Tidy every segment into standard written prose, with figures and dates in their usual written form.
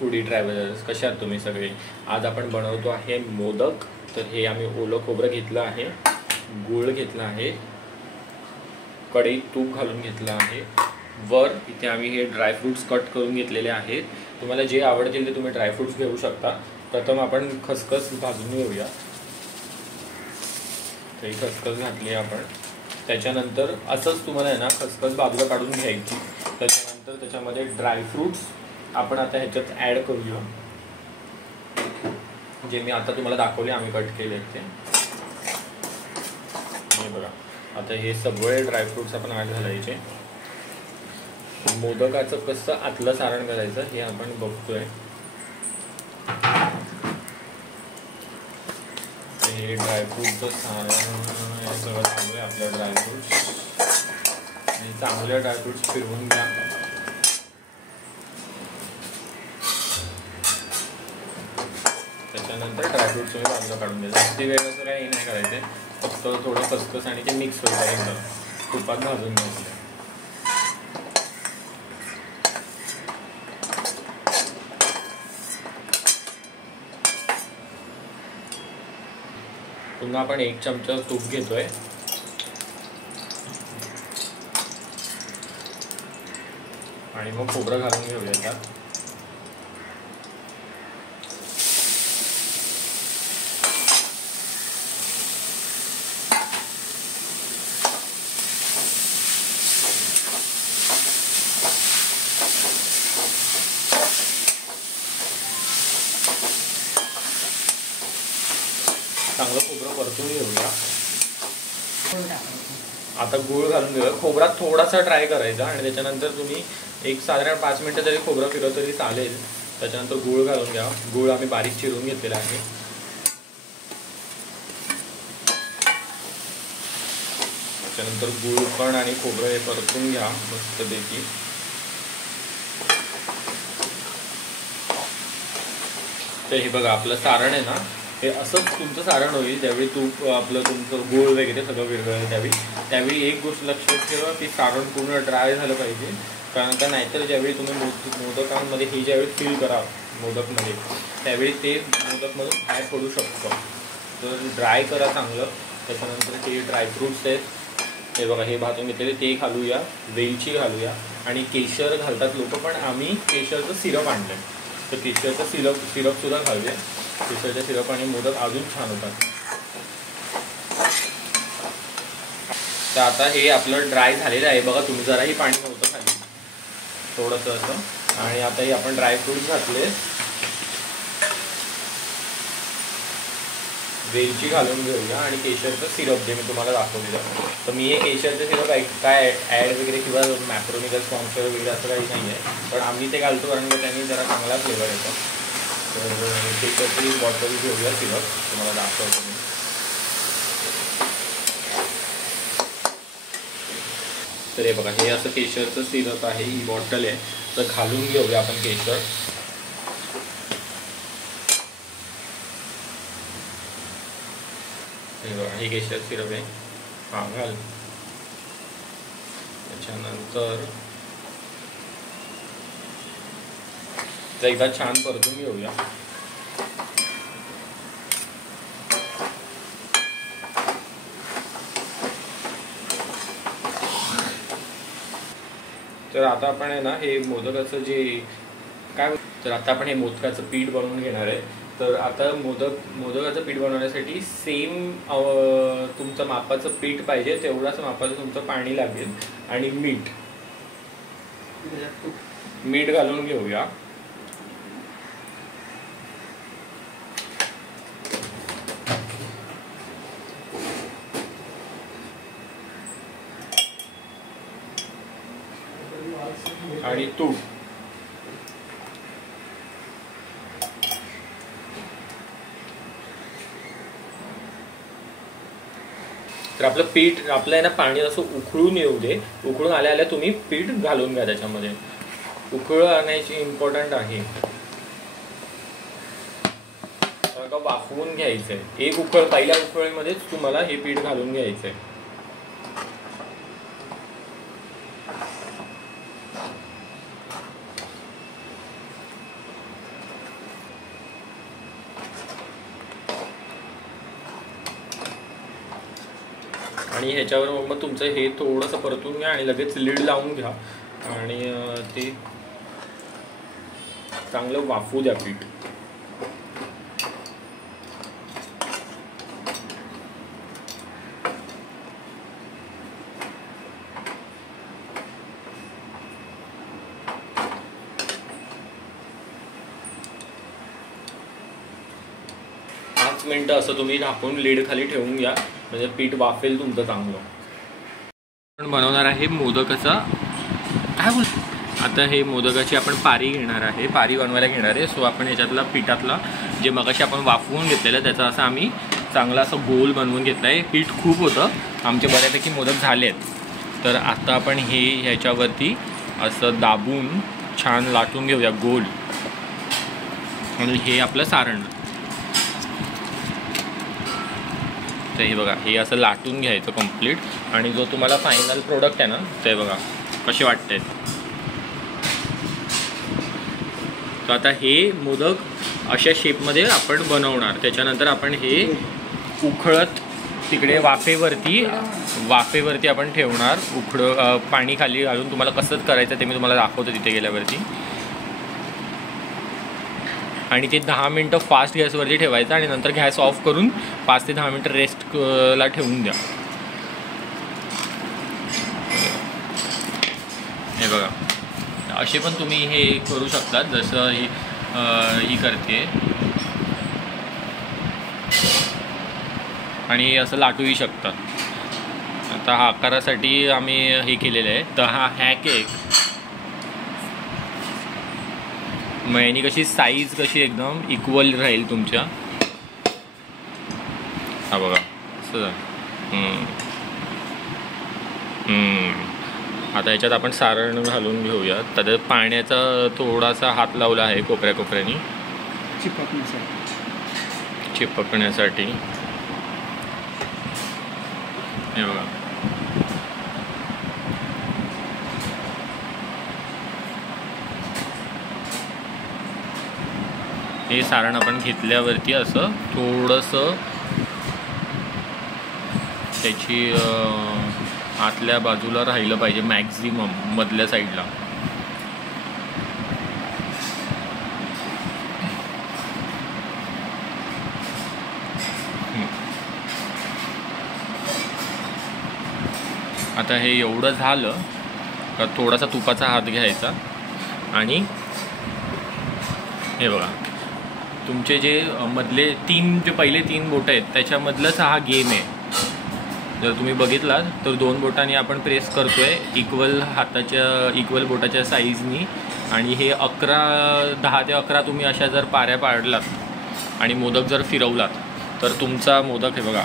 Foodie travellers, कशा आहात तुम्ही सगळे? आज आपण बनवतो आहे मोदक. तर हे आम्ही ओलं खोबरं घेतलं आहे, गूळ घेतला आहे, कढईत तूप घालून घेतलं आहे, वर इथे आम्ही हे ड्रायफ्रूट्स कट करून घेतलेले आहेत. तुम्हाला जे आवडतील ते तुम्ही ड्रायफ्रूट्स घेऊ शकता. प्रथम आपण खसखस भाजून घेऊया. तर ही खसखस घातली आपण. त्याच्यानंतर असंच तुम्हाला आहे ना खसखस बाजूला काढून घ्यायची. त्याच्यानंतर त्याच्यामध्ये ड्रायफ्रूट्स आपण आता ह्याच्यात ॲड करूया, जे मी आता तुम्हाला दाखवले आम्ही कट केले ते. हे बघा, आता हे सगळे ड्रायफ्रूट्स आपण ॲड घालायचे. मोदकाचं कसं आतलं सारण करायचं हे आपण बघतोय. हे ड्रायफ्रूटचं सारण हे सगळं चालू आहे आपलं ड्रायफ्रूट्स. आणि चांगल्या ड्रायफ्रूट्स फिरवून घ्या. त्याच्यानंतर ड्रायफ्रूट्स तुम्ही बाजूला काढून द्या. जास्ती वेळ असं काही नाही करायचे, फक्त थोडं खसखस आणि ते मिक्स होईल एकदम तुपात भाजून घ्यायचं. पुन्हा आपण 1 चमचा तूप घेतोय आणि मग खोबरं घालून घेऊया त्यात. चांगलं खोबरं परतून घेऊया. आता गूळ घालून घेऊया. खोबरा थोडासा ड्राय करायचा आणि त्याच्यानंतर तुम्ही एक साधारण 5 मिनिटं जरी खोबरं फिरवलं तरी चालेल. त्याच्यानंतर गूळ घालून घ्या. गूळ आम्ही बारीक चिरून घेतलेला आहे. त्याच्यानंतर गूळ पण आणि खोबरं हे परतून घ्या मस्तपैकी. तर हे बघा, आपलं सारण आहे ना, हे असंच तुमचं सारण होईल ज्यावेळी तूप आपलं तुमचं गूळ वगैरे सगळं विरघळेल त्यावेळी एक गोष्ट लक्षात ठेवा की सारण पूर्ण ड्राय झालं पाहिजे. कारण का नाहीतर ज्यावेळी तुम्ही मोदकांमध्ये हे ज्यावेळी फिल करा मोदकमध्ये, त्यावेळी ते मोदकमधून बाहेर पडू शकतं. तर ड्राय करा चांगलं. त्याच्यानंतर ते ड्रायफ्रूट्स आहेत, हे बघा, हे भाजून घेतलेले ते घालूया. वेलची घालूया आणि केशर घालतात लोक, पण आम्ही केशरचं सिरप आणलं. तर केशरचं सिरपसुद्धा घालूया. केशरच्या सिरप आणि मोदक अजून छान होतात. तर आता हे आपलं ड्राय झालेलं आहे बघा. तुम्ही जराही पाणी नव्हतं खाली, थोडंसं असं. आणि आता हे आपण ड्रायफ्रूट्स घातले, वेलची घालून घेऊया आणि केशरचं सिरप जे मी तुम्हाला दाखवलेलं. तर मी हे केशरचं सिरप काय ॲड वगैरे किंवा मॅक्रोनिकल स्पॉन्सर वगैरे असं काही नाही आहे, पण आम्ही ते घालतो कारण की त्यांनी जरा चांगला फ्लेवर येतो. तर केशरची बॉटल घेऊया सिरप, तुम्हाला दाखवतो मी. तर हे बघा, हे असं केशरचं सिरप आहे, ही बॉटल आहे. तर घालून घेऊया आपण केशर. हे बघा, हे केशर सिरप आहे, हा घाल. त्याच्यानंतर एकदा छान परतून घेऊया. तर आता आपण आहे ना हे मोदकाचं जे काय, तर आता आपण हे मोदकाचं पीठ बनवून घेणार आहे. तर आता मोदकाचं पीठ बनवण्यासाठी सेम तुमचं मापाचं पीठ पाहिजे तेवढाच मापाचं तुमचं पाणी लागेल आणि मीठ घालून घेऊया. आणि तूप. तर आपलं पीठ आपलं आहे ना, पाणी असं उकळून येऊ दे. उकळून आल्या तुम्ही पीठ घालून घ्या त्याच्यामध्ये. उकळ आणायची इम्पॉर्टंट आहे, का वाफवून घ्यायचंय. एक उकळ, पहिल्या उकळीमध्येच तुम्हाला हे पीठ घालून घ्यायचंय. आणि ह्याच्यावर मग तुमचं हे थोडंसं परतून घ्या आणि लगेच लीड लावून घ्या आणि ते चांगलं वाफू द्या पीठ. मिनटं असं तुम्ही झाकून लीड खाली ठेवून घ्या म्हणजे पीठ वाफेल तुमचं चांगलं. आपण बनवणार आहे मोदकाचा काय बोल आता हे मोदकाची आपण पारी घेणार आहे, पारी बनवायला घेणार आहे. सो आपण ह्याच्यातला पिठातला जे मगाशी आपण वाफवून घेतलेलं त्याचा असं आम्ही चांगला असं गोल बनवून घेतला आहे. पीठ खूप होतं आमचे, बऱ्यापैकी मोदक झाले आहेत. तर आता आपण हे ह्याच्यावरती असं दाबून छान लाटून घेऊया गोल. आणि हे आपलं सारण. तर हे बघा हे असं लाटून घ्यायचं कम्प्लीट. आणि जो तुम्हाला फायनल प्रोडक्ट आहे ना ते बघा कसे वाटते. तर आता हे मोदक अशा शेपमध्ये आपण बनवणार. त्याच्यानंतर आपण हे उखळत तिकडे वाफेवरती आपण ठेवणार. पाणी खाली घालून तुम्हाला कसं करायचं ते मी तुम्हाला दाखवतो तिथे गेल्यावरती. आणि ते 10 मिनटं फास्ट गॅसवरती ठेवायचं आणि नंतर गॅस ऑफ करून 5 ते 10 मिनटं रेस्टला ठेवून द्या. हे बघा असे पण तुम्ही हे करू शकता जसं ही करते. आणि असं लाटूही शकतात. आता हा आकारासाठी आम्ही हे केलेलं आहे. तर हा हॅक आहे. मग यानी कशी साईज कशी एकदम इक्वल राहील तुमच्या. हा बघा असं. आता याच्यात आपण सारण घालून घेऊया. त्याच्यात पाण्याचा थोडासा हात लावला आहे कोपऱ्यानी चिपकण्यासाठी. हे बघा हे सारण आपण घेतल्यावरती असं थोडंसं त्याची आतल्या बाजूला राहिलं पाहिजे मॅक्झिमम मधल्या साईडला. आता हे एवढं झालं का थोडासा तुपाचा हात घ्यायचा आणि हे बघा तुमचे जे मधले जे पहिले 3 बोटं आहेत त्याच्यामधलाच हा गेम आहे. जर तुम्ही बघितलात तर 2 बोटांनी आपण प्रेस करतोय इक्वल बोटाच्या साईजनी. आणि हे 10 ते 11 तुम्ही अशा जर पाऱ्या पाडलात आणि मोदक जर फिरवलात तर तुमचा मोदक हे बघा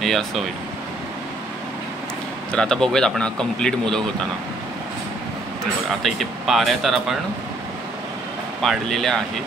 हे असं होईल. तर आता बघूयात आपण हा कम्प्लीट मोदक होताना. बघा आता इथे पाऱ्या तर आपण पाडलेल्या आहेत.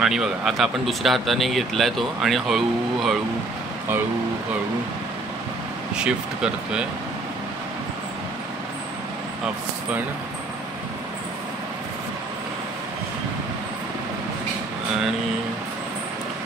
आणि बघा आता आपण दुसऱ्या हाताने घेतलाय तो आणि हळूहळू शिफ्ट करतोय आपण. आणि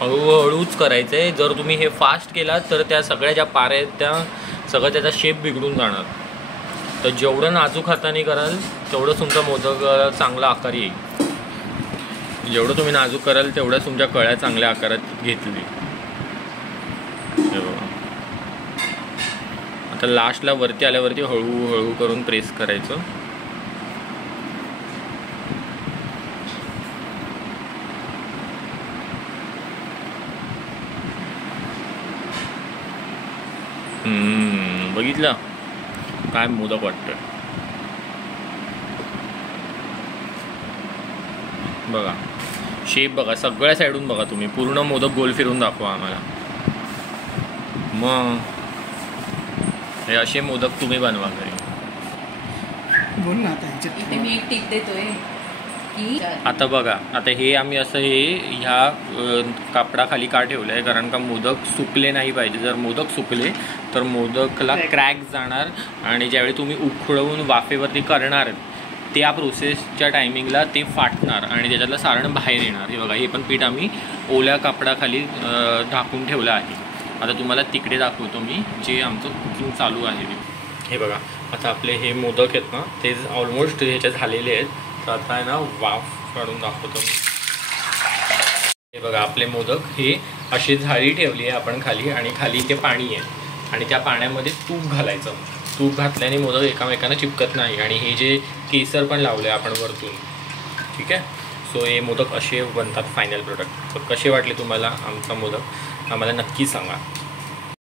हळूहळूच करायचं आहे. जर तुम्ही हे फास्ट केलात तर त्या सगळ्या ज्या पाऱ्या आहेत त्या सगळं त्याचा शेप बिघडून जाणार. तर जेवढं नाजूक हाताने कराल तेवढं तुमचा मोदक चांगला आकार येईल. जेवढं तुम्ही नाजूक कराल तेवढ्या तुमच्या कळ्या चांगल्या आकारात घेतली. आता लास्टला वरती आल्यावरती हळूहळू करून प्रेस करायचं. बघितलं काय मोदक वाटतंय बघा. शेप बघा सगळ्या साईडून बघा तुम्ही पूर्ण मोदक गोल फिरून दाखवा आम्हाला. मग हे असे मोदक तुम्ही बनवा घरी. बोल ना आता इथे मी एक टिप देतोय. आता बघा, आता हे आम्ही असं ह्या कापडाखाली का ठेवलं आहे, कारण का मोदक सुकले नाही पाहिजे. जर मोदक सुकले तर मोदकला क्रॅक जाणार आणि ज्यावेळी तुम्ही उखळवून वाफेवरती करणार त्या प्रोसेसच्या टायमिंगला ते फाटणार आणि त्याच्यातलं सारण बाहेर येणार. हे बघा, हे पण पीठ आम्ही ओल्या कापडाखाली ढाकून ठेवलं आहे. आता तुम्हाला तिकडे दाखवतो मी जे आमचं कुकिंग चालू आहे. हे बघा, आता आपले हे मोदक आहेत ना, ते ऑलमोस्ट ह्याचे झालेले आहेत. तर आता आहे ना वाफ काढून दाखवतो मी. हे बघा, आपले मोदक हे अशी झाडी ठेवली आहे आपण खाली आणि खाली इथे पाणी आहे आणि त्या पाण्यामध्ये तूप घालायचं. तूप घातल्याने मोदक एकामेकांना चिपकत नाही आणि हे जे केसर पण लावले आपण वरतून. ठीक आहे. सो हे मोदक असे बनतात फायनल प्रोडक्ट. तर कसे वाटले तुम्हाला आमचा मोदक आम्हाला नक्की सांगा.